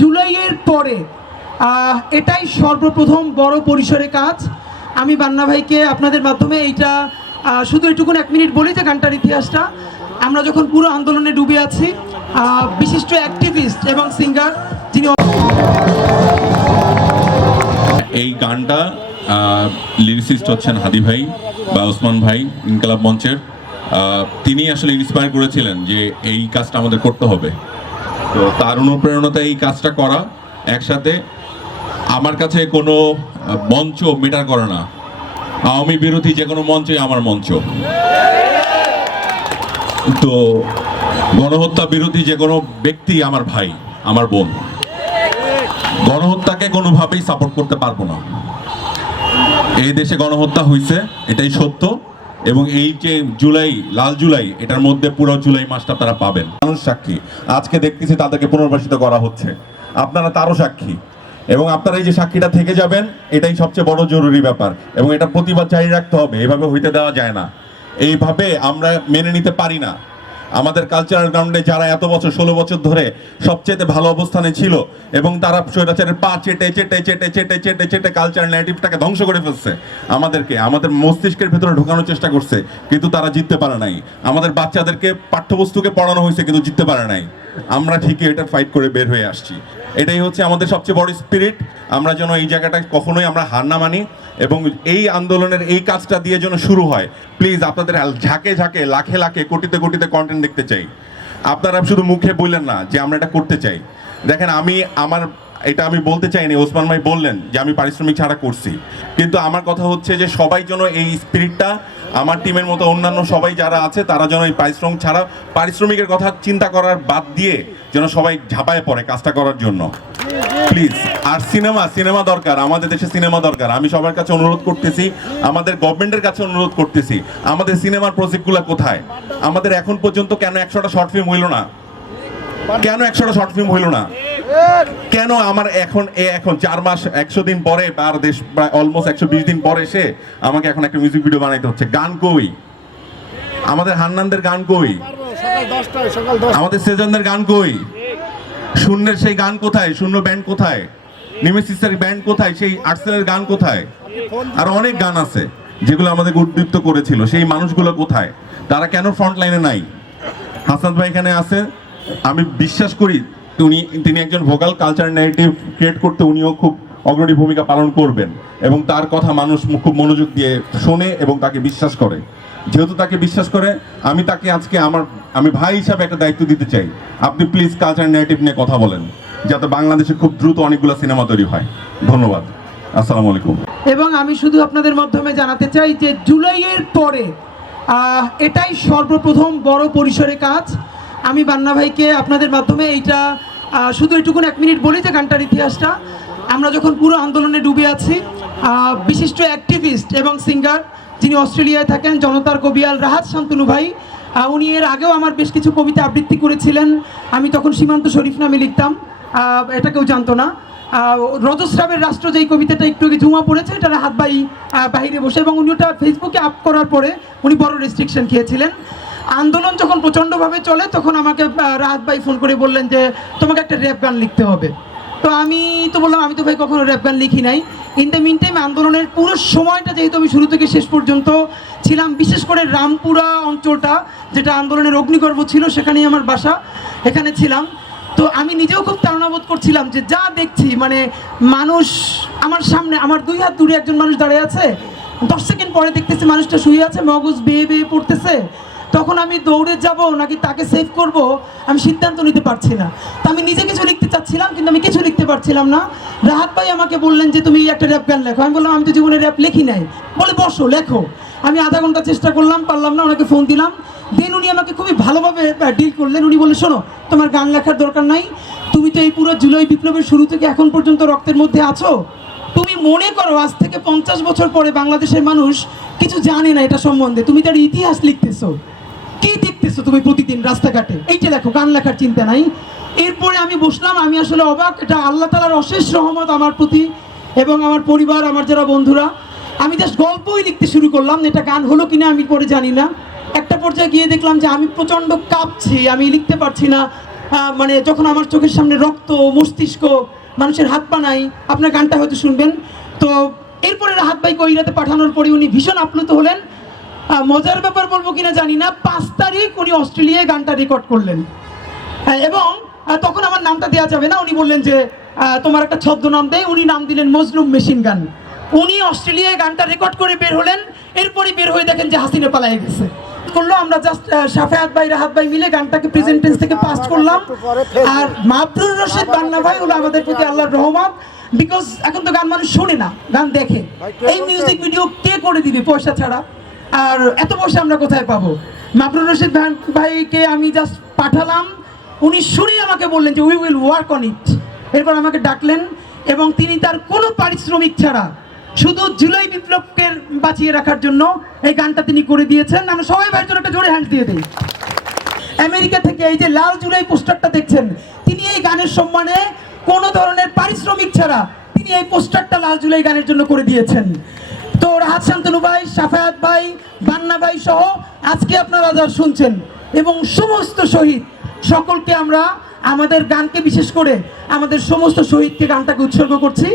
জুলাইয়ের পরে এটাই সর্বপ্রথম বড় পরিসরে কাজ। আমি বান্না ভাইকে আপনাদের মাধ্যমে এইটা শুধু এটুকুন এক মিনিট বলি যে গানটার ইতিহাসটা। আমরা যখন পুরো আন্দোলনে ডুবে আছি বিশিষ্ট অ্যাক্টিভিস্ট এবং সিঙ্গার যিনি এই গানটা লিরিসিস্ট হচ্ছেন হাদি ভাই বা ওসমান ভাই, ইনকালাব মঞ্চের। তিনি আসলে ইন্সপায়ার করেছিলেন যে এই কাজটা আমাদের করতে হবে। তো তার অনুপ্রেরণাতে এই কাজটা করা। একসাথে আমার কাছে কোনো মঞ্চ মেটার করে না। আওয়ামী বিরোধী যে কোনো মঞ্চই আমার মঞ্চ। তো গণহত্যা বিরোধী যে কোনো ব্যক্তি আমার ভাই, আমার বোন। গণহত্যাকে কোনোভাবেই সাপোর্ট করতে পারব না। এই দেশে গণহত্যা হয়েছে এটাই সত্য। এবং এই যে জুলাই, লাল জুলাই, এটার মধ্যে পুরো জুলাই মাসটা তারা পাবেন। মানুষ সাক্ষী। আজকে দেখতেছি তাদেরকে পুনর্বাসিত করা হচ্ছে। আপনারা তারও সাক্ষী। এবং আপনারা এই যে সাক্ষীটা থেকে যাবেন, এটাই সবচেয়ে বড় জরুরি ব্যাপার। এবং এটা প্রতিবাদ জারি রাখতে হবে। এভাবে হইতে দেওয়া যায় না। এইভাবে আমরা মেনে নিতে পারি না। আমাদের কালচারাল গ্রাউন্ডে যারা এত বছর, ষোলো বছর ধরে সবচেয়ে ভালো অবস্থানে ছিল এবং তারা স্বৈরাচারের পা চেটে চেটে চেটে চেটে চেটে চেটে কালচারাল ন্যারেটিভটাকে ধ্বংস করে ফেলছে। আমাদেরকে, আমাদের মস্তিষ্কের ভেতরে ঢোকানোর চেষ্টা করছে, কিন্তু তারা জিততে পারে নাই। আমাদের বাচ্চাদেরকে পাঠ্যবস্তুকে পড়ানো হয়েছে, কিন্তু জিততে পারে নাই। আমরা ঠিকই এটা ফাইট করে বের হয়ে আসছি। এটাই হচ্ছে আমাদের সবচেয়ে বড় স্পিরিট আমরা যেন এই জায়গাটায় কখনোই আমরা হার না মানি এবং এই আন্দোলনের এই কাজটা দিয়ে যেন শুরু হয়। প্লিজ আপনাদের ঝাঁকে ঝাঁকে, লাখে লাখে, কোটিতে কোটিতে কন্টেন্ট দেখতে চাই। আপনারা শুধু মুখে বললেন না যে আমরা এটা করতে চাই। দেখেন, আমি আমার, এটা আমি বলতে চাইনি, ওসমান ভাই বললেন যে আমি পারিশ্রমিক ছাড়া করছি। কিন্তু আমার কথা হচ্ছে যে সবাই যেন এই স্পিরিটটা আমার টিমের মতো অন্যান্য সবাই যারা আছে, তারা যেন এই পারিশ্রমিক ছাড়া পারিশ্রমিকের কথা চিন্তা করার বাদ দিয়ে যেন সবাই ঝাঁপায় পড়ে কাজটা করার জন্য। প্লিজ আর সিনেমা সিনেমা দরকার, আমাদের দেশে সিনেমা দরকার। আমি সবার কাছে অনুরোধ করতেছি, আমাদের গভর্নমেন্টের কাছে অনুরোধ করতেছি, আমাদের সিনেমার প্রজেক্টগুলো কোথায়? আমাদের এখন পর্যন্ত কেন একশোটা শর্ট ফিল্ম হইল না? কেন একশোটা শর্ট ফিল্ম হইল না? কেন আমার এখন এ এখন চার মাস একশো দিন পরে আর দেশ প্রায় অলমোস্ট একশো বিশ দিন পরে এসে আমাকে এখন একটা মিউজিক ভিডিও বানাইতে হচ্ছে। গান কই? আমাদের হান্নানদের গান কই? আমাদের সেজনদের গান কই? শূন্যের সেই গান কোথায়? শূন্য ব্যান্ড কোথায়? নিমেসিসের ব্যান্ড কোথায়? সেই আর্টসেলের গান কোথায়? আর অনেক গান আছে যেগুলো আমাদের উদ্দীপ্ত করেছিল। সেই মানুষগুলো কোথায়? তারা কেন ফ্রন্ট লাইনে নাই? হাসান ভাই এখানে আছে। আমি বিশ্বাস করি উনি, তিনি একজন ভোকাল কালচার ন্যারেটিভ ক্রিয়েট করতে উনিও খুব অগ্রণী ভূমিকা পালন করবেন এবং তার কথা মানুষ খুব মনোযোগ দিয়ে শোনে এবং তাকে বিশ্বাস করে। যেহেতু তাকে বিশ্বাস করে, আমি তাকে আজকে আমার, আমি ভাই হিসাবে একটা দায়িত্ব দিতে চাই। আপনি প্লিজ কালচার ন্যারেটিভ নিয়ে কথা বলেন, যাতে বাংলাদেশে খুব দ্রুত অনেকগুলো সিনেমা তৈরি হয়। ধন্যবাদ। আসসালামু আলাইকুম। এবং আমি শুধু আপনাদের মাধ্যমে জানাতে চাই যে জুলাইয়ের পরে এটাই সর্বপ্রথম বড় পরিসরে কাজ। আমি বান্না ভাইকে আপনাদের মাধ্যমে এইটা শুধু এটুকুন এক মিনিট বলি যে গানটার ইতিহাসটা। আমরা যখন পুরো আন্দোলনে ডুবে আছি বিশিষ্ট অ্যাক্টিভিস্ট এবং সিঙ্গার যিনি অস্ট্রেলিয়ায় থাকেন, জনতার কবিয়াল রাহাত শান্তনু ভাই উনি এর আগেও আমার বেশ কিছু কবিতা আবৃত্তি করেছিলেন। আমি তখন সীমান্ত শরীফ নামে লিখতাম। এটা কেউ জানতো না। রজস্রাবের রাষ্ট্র যেই কবিতাটা একটু ঝুমা পড়েছে এটা হাত বাই বাইরে বসে। এবং উনি ওটা ফেসবুকে আপ করার পরে উনি বড় রেস্ট্রিকশন খেয়েছিলেন। আন্দোলন যখন প্রচণ্ডভাবে চলে, তখন আমাকে রাহাত ভাই ফোন করে বললেন যে, তোমাকে একটা র্যাপ গান লিখতে হবে। তো আমি তো বললাম, আমি তো ভাই কখনো র্যাপ গান লিখি নাই। ইন দ্য মিন টাইম আন্দোলনের পুরো সময়টা যেহেতু আমি শুরু থেকে শেষ পর্যন্ত ছিলাম, বিশেষ করে রামপুরা অঞ্চলটা, যেটা আন্দোলনের অগ্নিগর্ভ ছিল, সেখানেই আমার বাসা, এখানে ছিলাম। তো আমি নিজেও খুব তাড়নাবোধ করছিলাম যে, যা দেখছি মানে মানুষ আমার সামনে, আমার দুই হাত দূরে একজন মানুষ দাঁড়িয়ে আছে, দশ সেকেন্ড পরে দেখতেছি মানুষটা শুয়ে আছে, মগজ বেয়ে বেয়ে পড়তেছে। তখন আমি দৌড়ে যাব, নাকি তাকে সেভ করব, আমি সিদ্ধান্ত নিতে পারছি না। তো আমি নিজে কিছু লিখতে চাচ্ছিলাম, কিন্তু আমি কিছু লিখতে পারছিলাম না। রাহাত ভাই আমাকে বললেন যে, তুমি একটা র্যাপ গান লেখো। আমি বললাম, আমি তো জীবনে র্যাপ লিখি নাই। বলে, বসো, লেখো। আমি আধা ঘণ্টা চেষ্টা করলাম, পারলাম না, ওনাকে ফোন দিলাম। দেন উনি আমাকে খুবই ভালোভাবে ডিল করলেন। উনি বলে শোনো, তোমার গান লেখার দরকার নাই। তুমি তো এই পুরো জুলাই বিপ্লবের শুরু থেকে এখন পর্যন্ত রক্তের মধ্যে আছো। তুমি মনে করো, আজ থেকে পঞ্চাশ বছর পরে বাংলাদেশের মানুষ কিছু জানে না এটা সম্বন্ধে। তুমি তার ইতিহাস লিখতেছো। দেখতেছো তুমি প্রতিদিন রাস্তাঘাটে? এইটা দেখো, গান লেখার চিন্তা নাই। এরপরে আমি বসলাম, আমি আসলে অবাক, এটা আল্লাহ তালার অশেষ রহমত আমার প্রতি এবং আমার পরিবার, আমার যারা বন্ধুরা। আমি জাস্ট গল্পই লিখতে শুরু করলাম এটা গান হলো কিনা আমি পরে জানি না। একটা পর্যায়ে গিয়ে দেখলাম যে আমি প্রচণ্ড কাঁপছি, আমি লিখতে পারছি না। মানে যখন আমার চোখের সামনে রক্ত, মস্তিষ্ক, মানুষের হাত পা নাই, আপনার গানটা হয়তো শুনবেন। তো এরপরে রাহাত ভাইকে ওই রাতে পাঠানোর পরে উনি ভীষণ আপ্লুত হলেন। মজার ব্যাপার বলব কিনা জানি না। পাঁচ তারিখ উনি অস্ট্রেলিয়ায় গানটা রেকর্ড করলেন। এবং তখন আমার নামটা দেওয়া যাবে না। উনি বললেন যে তোমার একটা ছদ্মনাম দেয় উনি নাম দিলেন মজলুম মেশিন গান। উনি অস্ট্রেলিয়ায় গানটা রেকর্ড করে বের হলেন। এরপরই বের হয়ে দেখেন যে হাসিনা পালায়ে গেছে। করল আমরা জাস্ট সাফায়াত ভাই রাহাত ভাই মিলে গানটাকে প্রেজেন্টেন্স থেকে পাস করলাম। আর মাবরুর রশিদ বান্না ভাই হলো আমাদের প্রতি আল্লাহর রহমান বিকজ এখন তো গান মানুষ শোনে না গান দেখে। এই মিউজিক ভিডিও কে করে দিবে? পয়সা ছাড়া। আর এত বসে আমরা কোথায় পাবো? মাবরুর রশিদ ভাই- ভাইকে আমি জাস্ট পাঠালাম। উনি শুনেই আমাকে বললেন যে we will work on it এরপর আমাকে ডাকলেন এবং তিনি তার কোনো পারিশ্রমিক ছাড়া শুধু জুলাই বিপ্লবকে বাঁচিয়ে রাখার জন্য এই গানটা তিনি করে দিয়েছেন। আমরা সবাই ভাইয়ের জন্য একটা জোরে হ্যান্ড দিয়ে দিই। আমেরিকা থেকে এই যে লাল জুলাই পোস্টারটা দেখছেন, তিনি এই গানের সম্মানে কোনো ধরনের পারিশ্রমিক ছাড়া তিনি এই পোস্টারটা লাল জুলাই গানের জন্য করে দিয়েছেন। তো রাহাত শান্তনু ভাই, সাফায়াত ভাই, বান্না ভাই সহ আজকে আপনারা যা শুনছেন এবং সমস্ত শহীদ, সকলকে আমরা আমাদের গানকে বিশেষ করে আমাদের সমস্ত শহীদকে গানটাকে উৎসর্গ করছি।